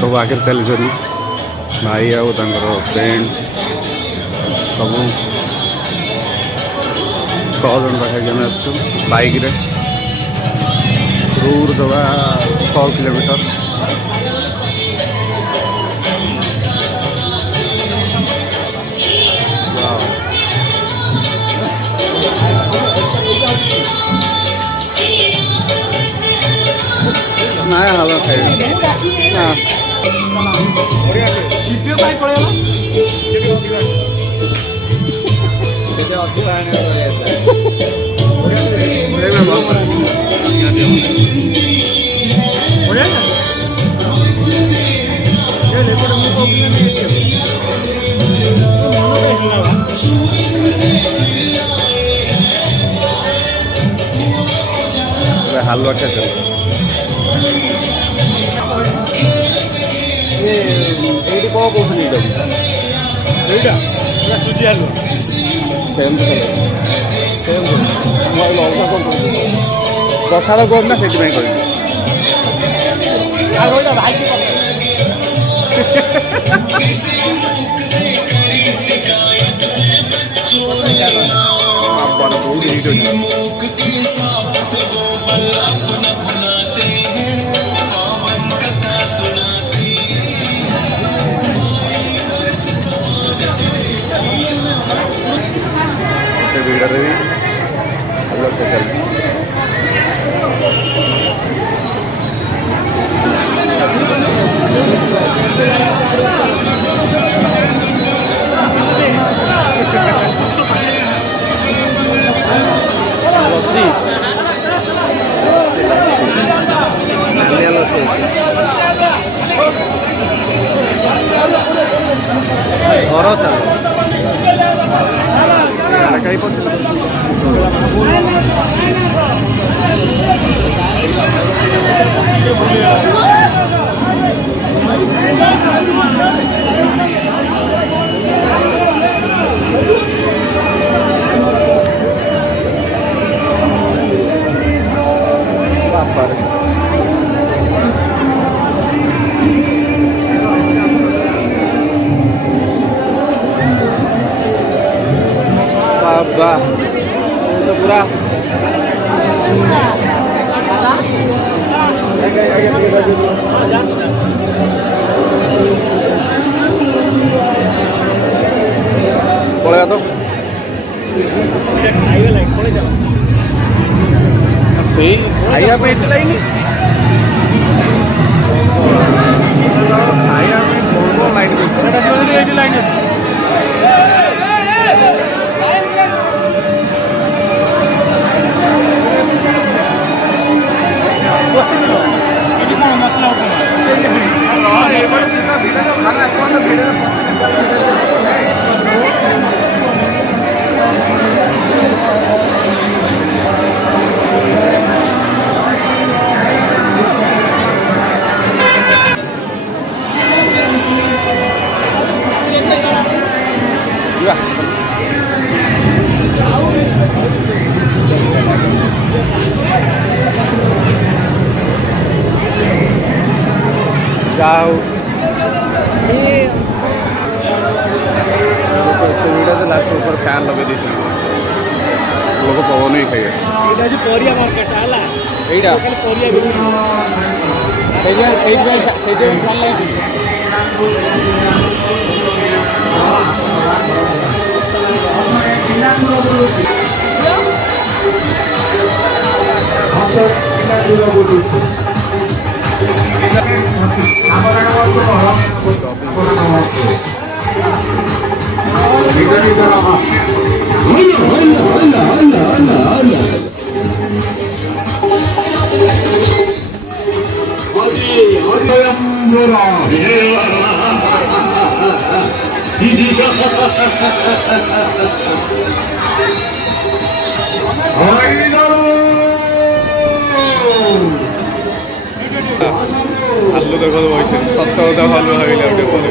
सब आगे चली भाई आउ फ्रेंड सब 6 जन पाखे बाइक रे दूर दबा 6 किलोमीटर ना हवा खाई हालुआ क्या चल सुजी हालुआ प्रसाद करना से घर चल कहीं पसंद बाबा तो पूरा पड़ेगा तो सही खाइया पे इतना ही नहीं खाइया पे फोटो लाइन लाइन जाओ लास्ट ऊपर फैन लगे लोग पवन ही खाइए परिया मार्केट है एटा परिया আলু দেখো বলছে সত্য কথা ভালো হইলে ওটা বলে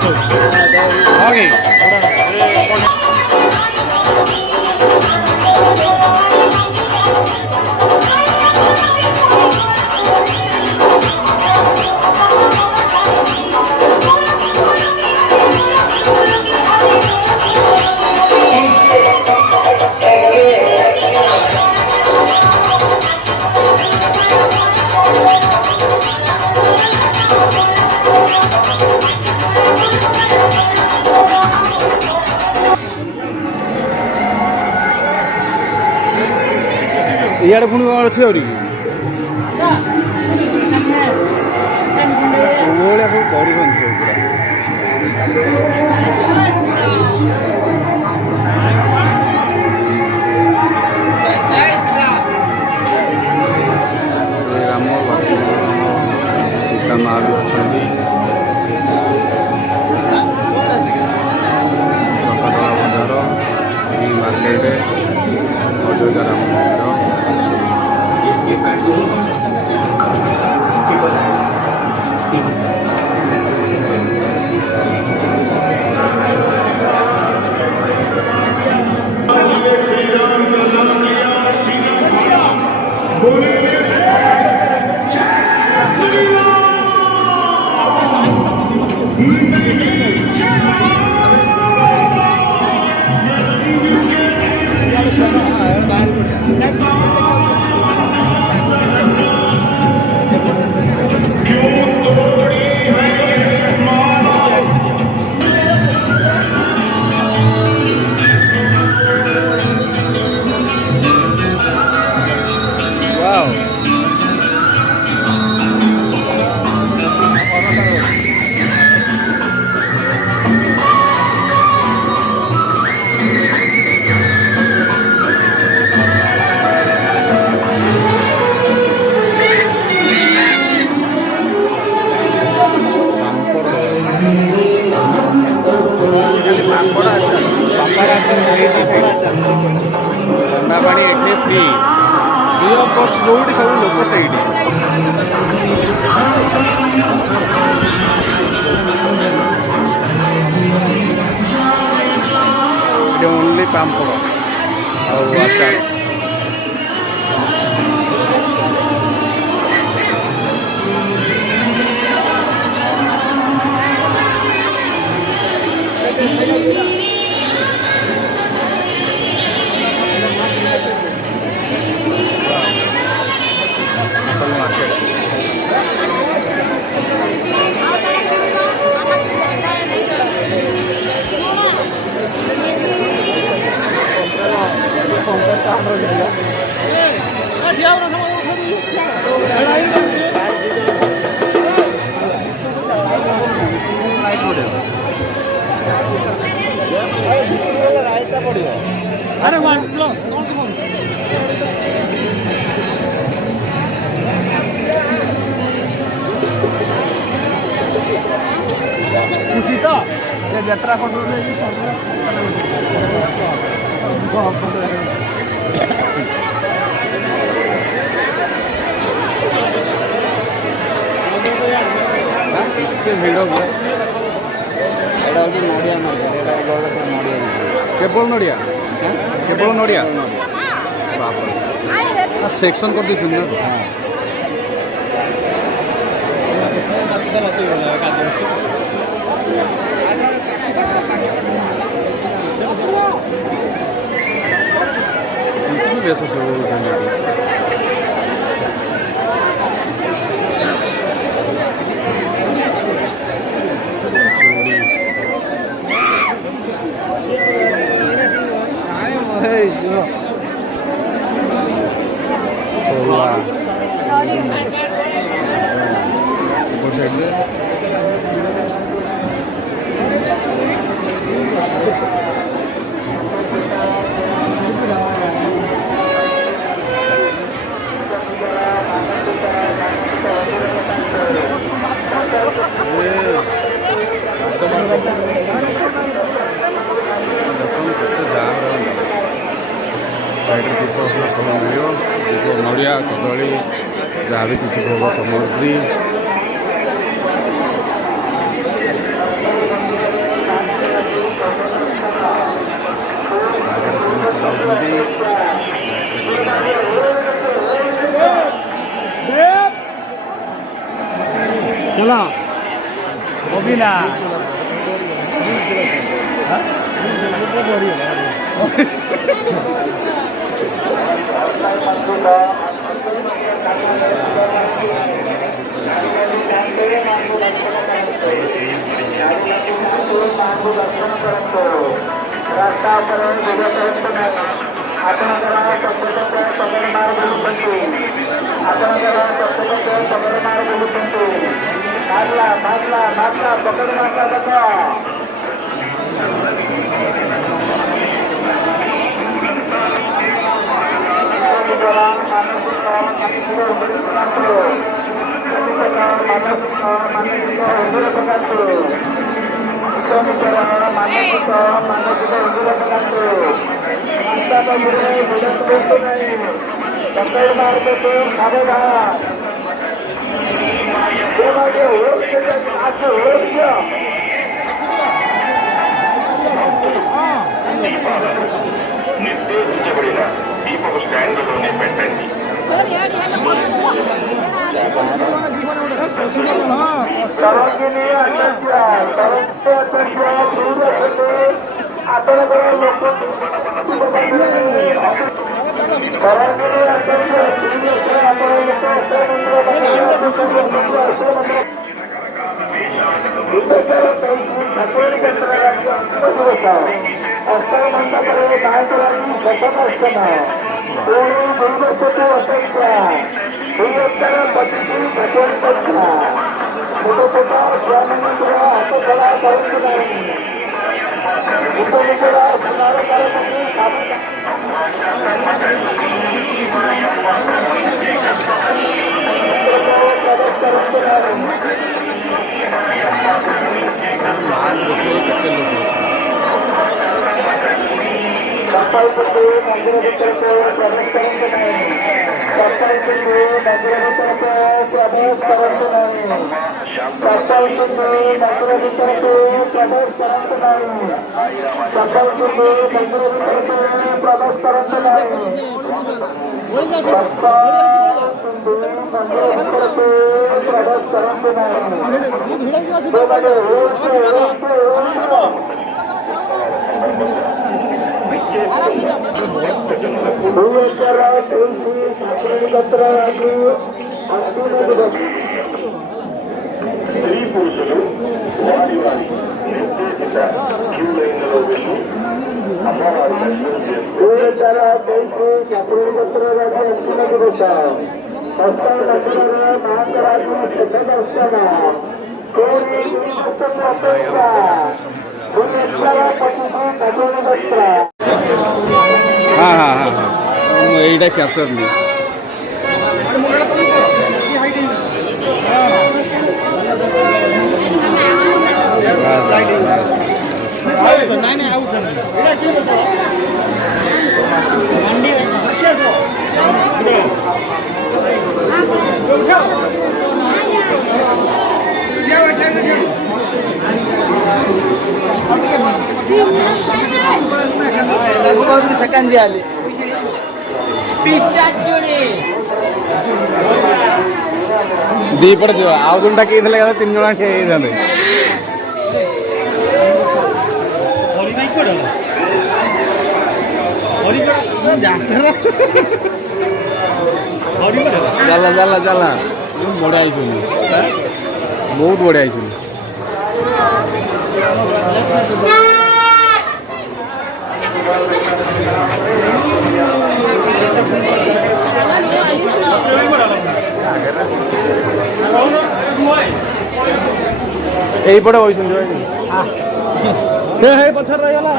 ହଁ କି ଇଆଡ଼େ ପୁଣି କ'ଣ ଅଛି ଆହୁରି ଭଳିଆ ସବୁ କରୁଛନ୍ତି ସବୁ ରାମ ସୀତା ମା ବି ଅଛନ୍ତି ସକାଳ ବଜାର ଏହି ମାର୍କେଟ ଅଯୋଧ୍ୟା ରାମ ମନ୍ଦିର ଥଣ୍ଡାପାଣି ଏଠି ଫ୍ରି ଅଫ୍ କଷ୍ଟ ଯେଉଁଠି ସବୁ ଲୋକ ସେଇଠି ଏଠି ଓନ୍ଲି ପାମ୍ପଡ଼ ଆଉ ଆଚାର अरे वन प्लस खुशी तो से यात्रा ଭିଡ଼ କେବଳ ନଡ଼ିଆ କେବଳ ନଡ଼ିଆ ସେକ୍ସନ୍ କରିଦେଇଛନ୍ତି ନା ବେଶ ସବୁ साइड दीप सब मिल दीप नड़िया कदली जहाँ भी किसी भोग सामग्री चला अभी ना रास्ता पर ଆପଣଙ୍କର ପ୍ରତ୍ୟେକ ସମୟମାର ବୁଲୁଛନ୍ତି ଆପଣଙ୍କର ପ୍ରତ୍ୟେକ ସମୟମାର ବୁଲୁଛନ୍ତି ମାରିଲା ମାରିଲା ମାରିଲା ପକେଟ ମାରିଲା ଦେଖ నిర్దేశించబడిన దీపక స్టాండ్లోనే పెట్టండి సరోజిని అధ్యక్ష ଆପଣଙ୍କର ଲୋକ ଅଷ୍ଟମଣ୍ଡପରେ ନାୟକରାଜି ଶତଦର୍ଶନ ପୁଣି 2 ବର୍ଷକୁ ଅପେକ୍ଷା 2025 ଠାକୁର ପରୀକ୍ଷା ଛୋଟ ଛୋଟ ଛୁଆମାନଙ୍କର ହାତ ଛଡ଼ା କରନ୍ତୁ ନାହିଁ ନିଜର ସୁନାର କାରଣକୁ ସକାଳକୁ ମନ୍ଦିର ଭିତରକୁ ପ୍ରବେଶ କରନ୍ତୁ ନାହିଁ ସକାଳକୁ ମନ୍ଦିର ଭିତରକୁ ପ୍ରବେଶ କରନ୍ତୁ ନାହିଁ ସକାଳକୁ ମନ୍ଦିର ଭିତରକୁ ପ୍ରବେଶ କରନ୍ତୁ ନାହିଁ ସକାଳକୁ ମନ୍ଦିର ଭିତରକୁ ପ୍ରବେଶ କରନ୍ତୁ ନାହିଁ ମନ୍ଦିର ଭିତରକୁ ପ୍ରବେଶ କରନ୍ତୁ స్త్రీ పురుషులు వారి వారి నిర్దేశిత క్యూ లైన్లలో వెళ్ళి అమ్మవారి దర్శనం এইটা ক্যাপচার নেই సెకండ్ చేయాలి దీపడ ఆవుతుంటాకి ఇదిలే కదా తినడానికి ఇదండి ଚାଲା ଚାଲା ଚାଲା ବଢ଼ିଆ ହେଇଛନ୍ତି ବହୁତ ବଢ଼ିଆ ହେଇଛନ୍ତି এইপଟେ ବଇଛନ୍ତି ଭାଇ ପଛରେ ରହିଗଲା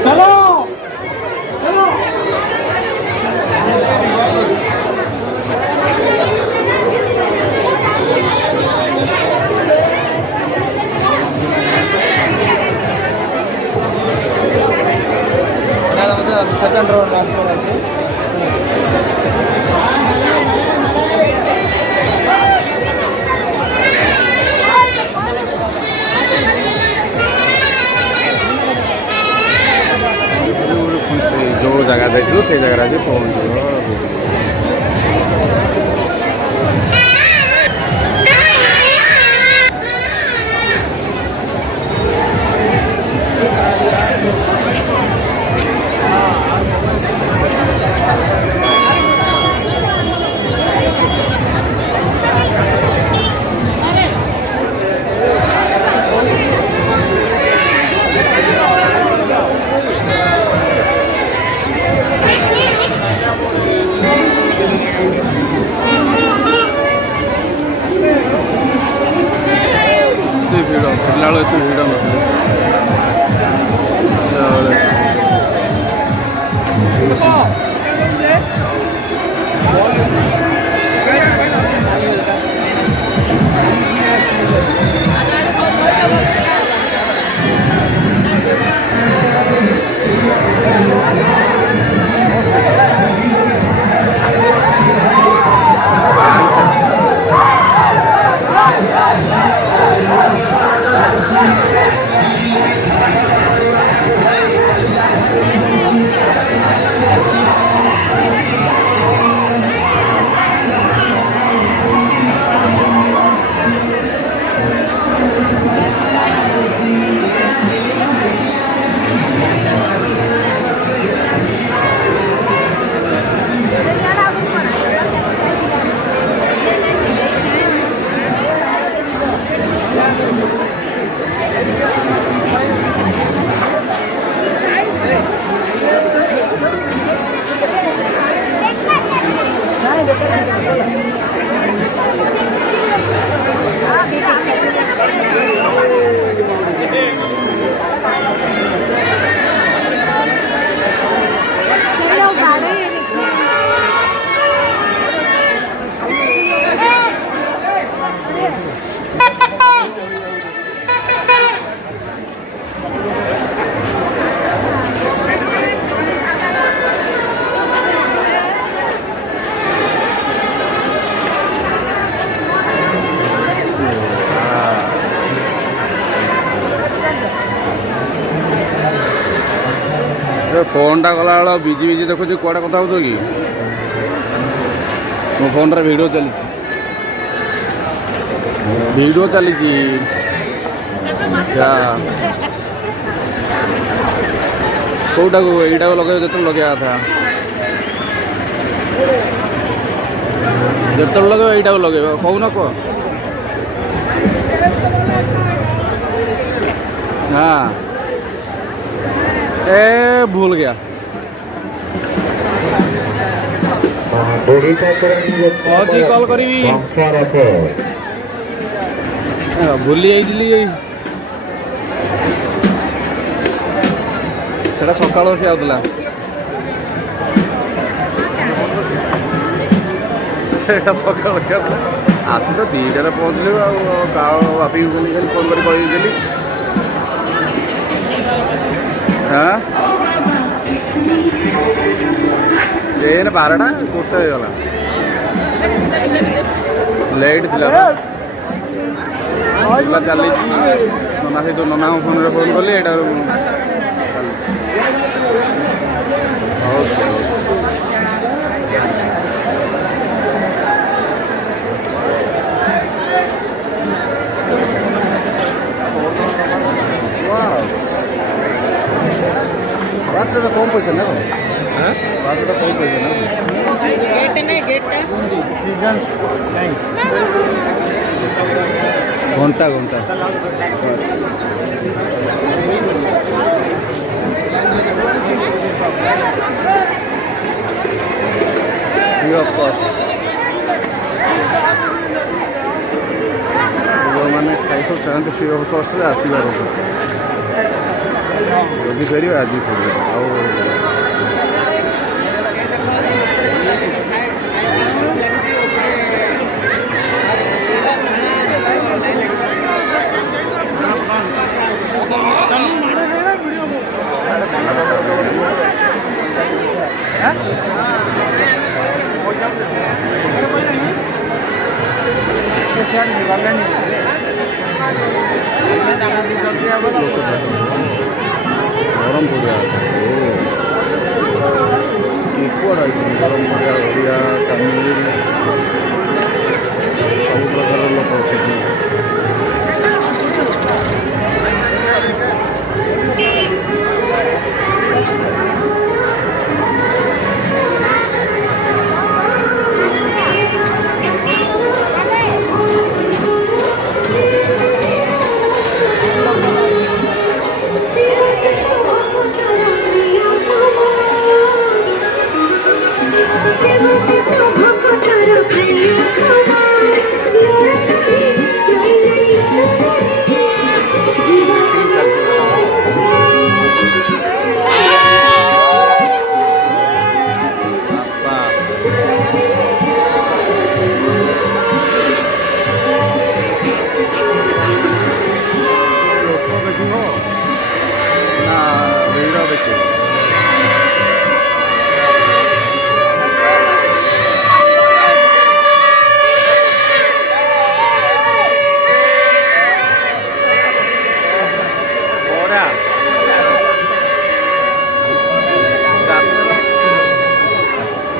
चलो सेकंड राउंड लास्ट ସେଇ ଜାଗାରେ ଆଜି ପହଞ୍ଚିବ। ଭିଡ଼ ଫେରିଲା ବେଳେ ଏତେ ଭିଡ଼ ନଥିଲା। ଫୋନ୍ଟା ଗଲାବେଳେ ବିଜି ବିଜି ଦେଖୁଛି କୁଆଡ଼େ କଥା ହେଉଛ କି? ମୋ ଫୋନ୍ରେ ଭିଡ଼ିଓ ଚାଲିଛି, ଭିଡ଼ିଓ ଚାଲିଛି। କେଉଁଟାକୁ ଏଇଟାକୁ ଲଗେଇବ ଯେତେବେଳେ ଲଗେଇବା କଥା, ଯେତେବେଳେ ଲଗେଇବ ଏଇଟାକୁ ଲଗେଇବ। କହୁନ କୁହ। हाँ ए भूल गया कौन कॉल करी भूली जाइली सेटा सकाळ उठी आउतला सेटा सकाळ उठी आउतला आसी तो 2टाରେ पहुँचलु बापी फोन कर कही हाँ ट्रेन 12टा गोटे हो गला लेट थी चली नना सहित नना फोन फोन कली यहाँ बाटोटा कम पैसा ना बाटोटा कम पैसा ना गेट नहीं गेट घंटा घंटा फ्री ऑफ कॉस्ट मैंने खाई चाहते फ्री ऑफ कॉस्ट आसबार जल्दी फेर आज फेर गरम पड़ा ବରହମପୁରିଆ ଓଡ଼ିଆ ତାମିଲ ସବୁ ପ୍ରକାର ଲୋକ ଅଛନ୍ତି।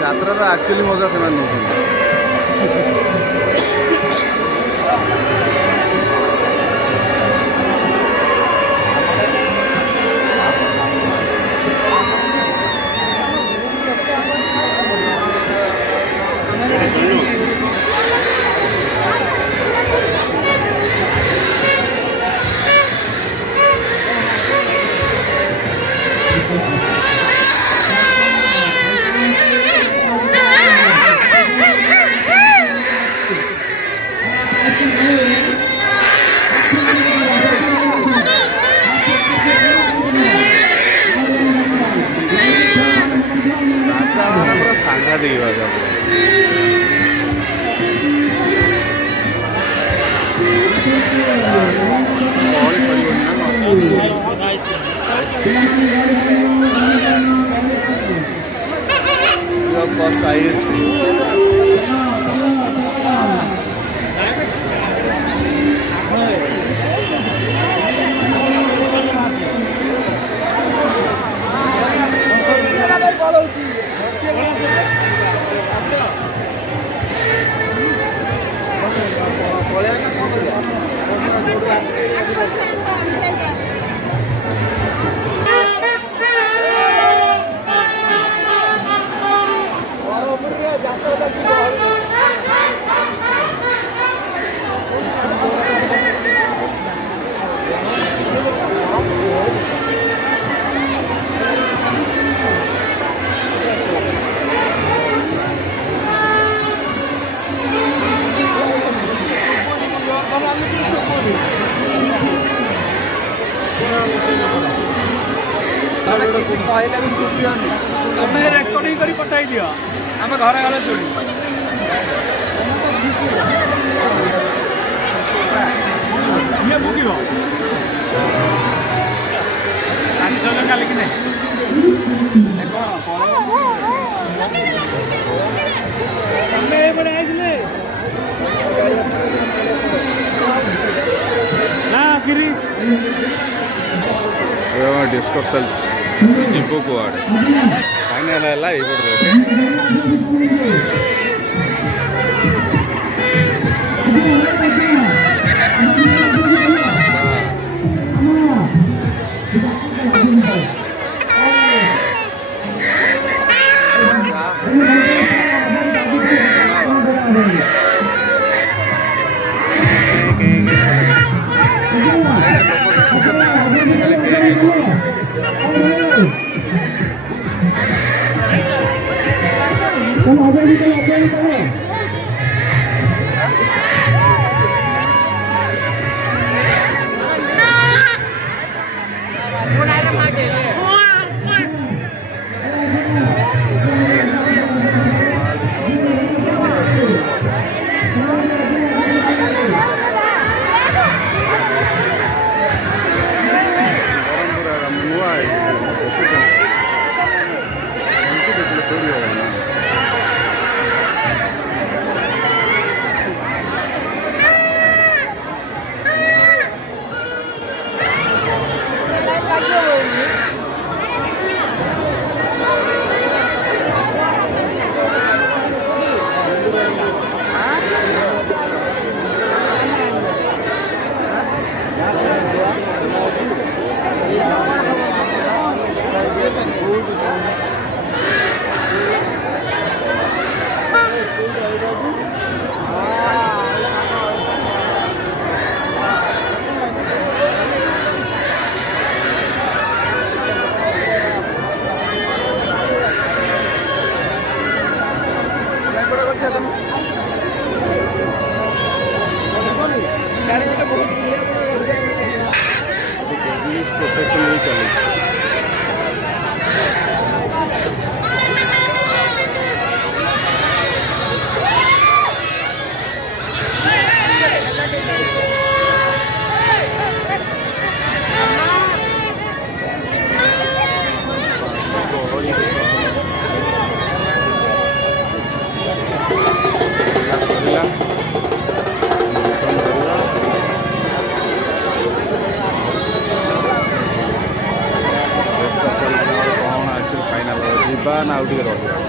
ଯାତ୍ରାର ଆକ୍ଚୁଆଲି ମଜା ସେମାନେ ନେଉଛନ୍ତି। ସାଂଘାତିକ ବାଜା फर्स्ट आईएसपी कहले भी सुनियोनी तमे रेकर्डिंग करी पठाई दियो आम घरे गले शुणी ये बुकिब आज चल काली कि नहीं ना गिरी डिस्कस चलती जीव कुआड़े फाइनाल है ये पुलिस प्रोटेक्शन भी चली फाइनाल ना आउट